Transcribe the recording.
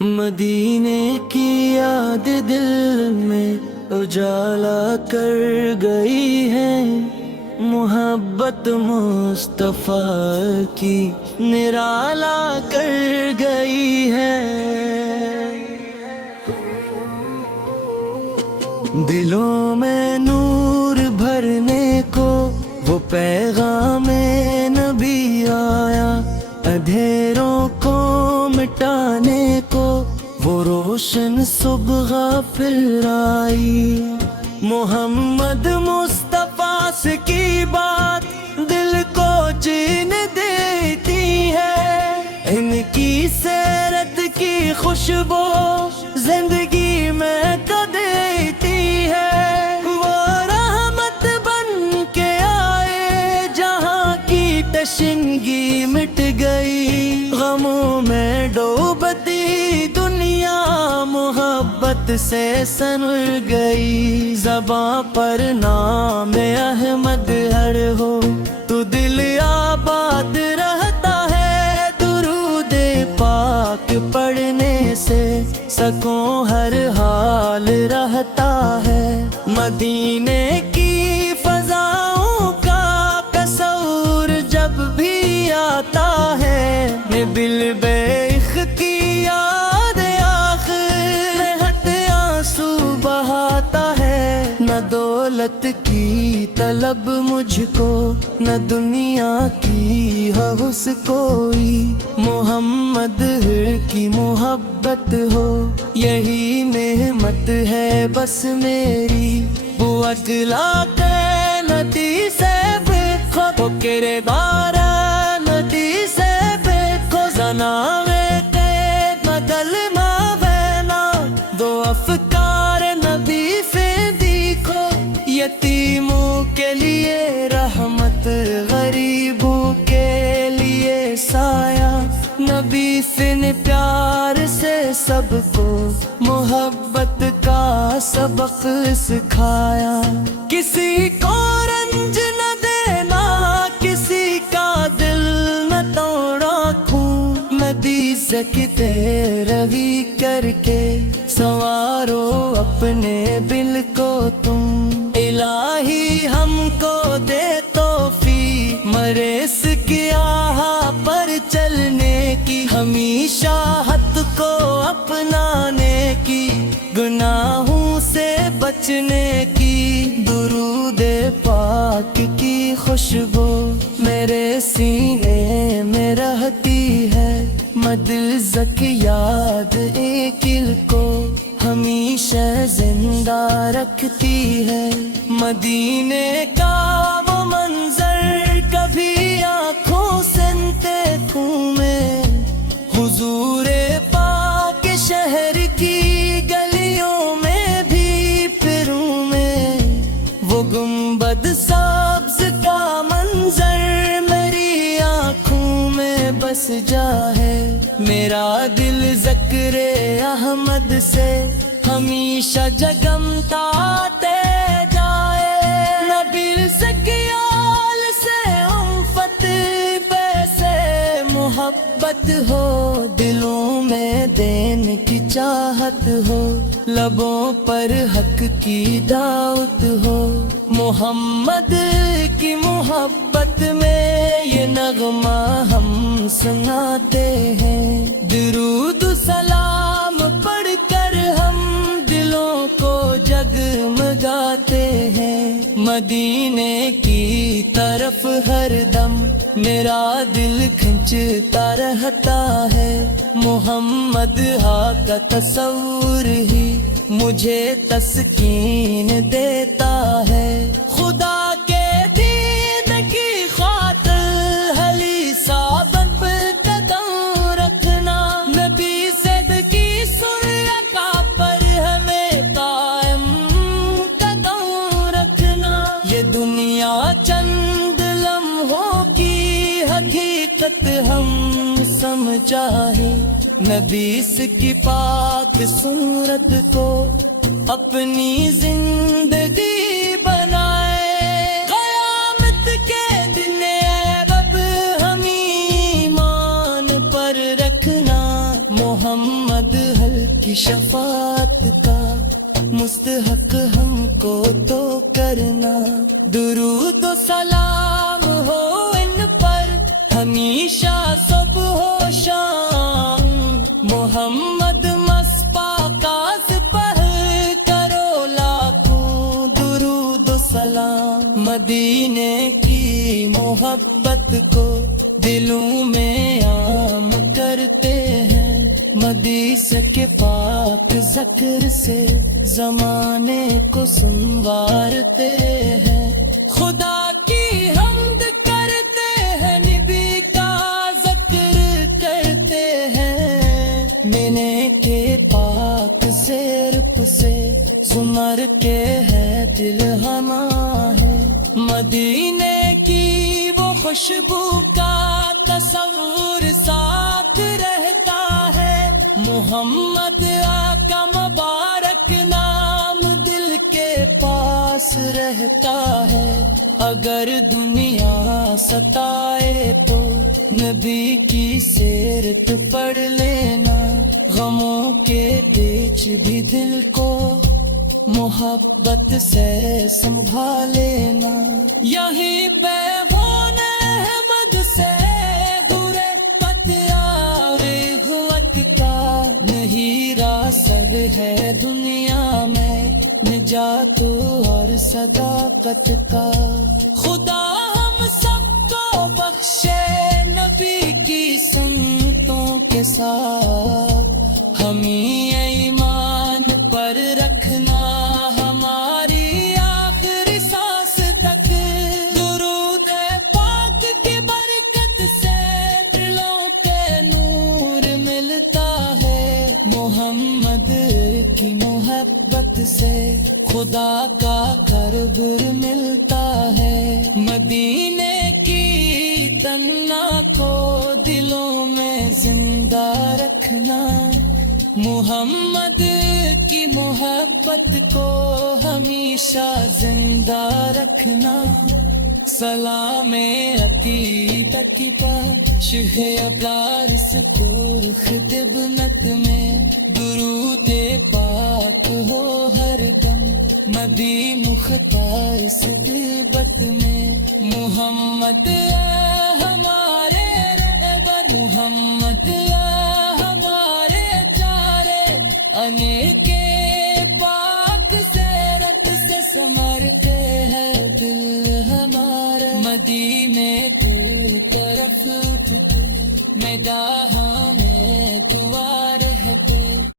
مدینے کی یاد دل میں اجالا کر گئی ہے، محبت مصطفیٰ کی نرالا کر گئی ہے۔ دلوں میں نور بھرنے کو وہ پیغام نبی آیا، اندھیروں کو مٹانے کو وہ روشن صبح پھر آئی۔ محمد مصطفیٰ سے کی بات دل کو چین دیتی ہے، ان کی سیرت کی خوشبو زندگی میں تو دیتی ہے۔ وہ رحمت بن کے آئے جہاں کی تشنگی مٹ گئی، غموں میں ڈوبتی دنیا محبت سے سنور گئی۔ زباں پر نام احمد ہر ہو تو دل آباد رہتا ہے، درود پاک پڑھنے سے سکوں ہر حال رہتا ہے۔ مدینے کی فضاؤں کا تصور جب بھی آتا ہے، میں بالبیخ کی یاد آخرت آنسو بہاتا ہے۔ نہ دولت کی طلب مجھ کو، نہ دنیا کی ہوس کوئی، محمد کی محبت ہو یہی نعمت ہے بس میری۔ وہ اگلا کے ندی سے بکھو کردار ندی سے بکھو زناوے کے مدل ماوینا دو افکار نبی سے دیکھو، یتیموں کے لیے رحمت غریبوں کے لیے سایہ، نبی فن پیار سے سب کو محبت کا سبق سکھایا۔ کسی کو رنج نہ دینا، کسی کا دل نہ توڑا کھوں، نبی سکتے روی کر کے سنوارو اپنے دل کو تم۔ الہی ہم کو دے توفیق مرس کی آہا پر چلنے کی، ہمیشہ حق کو اپنانے کی، گناہوں سے بچنے کی۔ درود پاک کی خوشبو میرے سینے میں رہتی ہے، مدلزک یاد ایک دل کو ہمیشہ زندہ رکھتی ہے۔ مدینے کا وہ منظر کبھی آنکھوں سے دیکھوں میں، حضور پاک شہر کی گلیوں میں بھی پھروں میں، وہ گنبد سبز کا منظر میری آنکھوں میں بس جائے۔ میرا دل ذکر احمد سے ہمیشہ جگمگاتے جائے، نبی سکیال سے الفت بیسے محبت ہو، دلوں میں دین کی چاہت ہو، لبوں پر حق کی دعوت ہو۔ محمد کی محبت میں یہ نغمہ ہم سناتے ہیں، درود سلام پڑھ کر ہم دلوں کو جگمگاتے ہیں۔ مدینے کی طرف ہر دم میرا دل کھنچتا رہتا ہے، محمد کا تصور ہی مجھے تسکین دیتا ہے۔ خدا کے دین کی خاطر حلی صابن پر قدم رکھنا، نبی صد کی سرکا پر ہمیں قائم قدم رکھنا۔ یہ دنیا چند لمحوں کی حقیقت ہم سمجھا ہے، نبی کی پاک صورت کو اپنی زندگی بنائے۔ قیامت کے دن اے رب ہمیں ایمان پر رکھنا، محمد اہل کی شفاعت کا مستحق ہم کو تو کرنا. درود و سلام ہو ان پر ہمیشہ صبح و شام. محمد مصطفیٰ کاز پڑھ کرو لاکھوں درود و سلام. مدینے کی محبت کو دلوں میں عام کرتے ہیں. مدیس کے پاک ذکر سے زمانے کو سنوارتے ہیں. خدا کی حمد کرتے ہیں نبی کا ذکر کرتے ہیں. مینے کے پاک سرپ سے زمر کے ہے دل ہما ہے. مدینے کی وہ خوشبو کا تصور ساتھ رہتا ہے. محمد آقا مبارک نام دل کے پاس رہتا ہے. اگر دنیا ستائے تو نبی کی سیرت پڑھ لینا. غموں کے بیچ بھی دل کو محبت سے سنبھالینا. یہیں پہ ہونے بد سے برے پتیارے غوت کا نہیں راسل ہے دنیا میں نجات اور صداقت کا. خدا ہم سب کو بخشے نبی کی سنتوں کے ساتھ. ہمیں ایمان پر رکھنا ہماری آخری سانس تک. درود پاک کی برکت سے دلوں کے نور ملتا ہے. محمد کی محبت سے خدا کا قرب ملتا ہے. مدینے کی تمنا کو دلوں میں زندہ رکھنا. محمد کی محبت کو ہمیشہ زندہ رکھنا. سلام عقیدت پاش ہے ابرار سکور خدمت میں. درود پاک ہو ہر دم مدی مختار اس غیبت میں. محمد ہمارے رہبر محمد ہمارے چارے انیک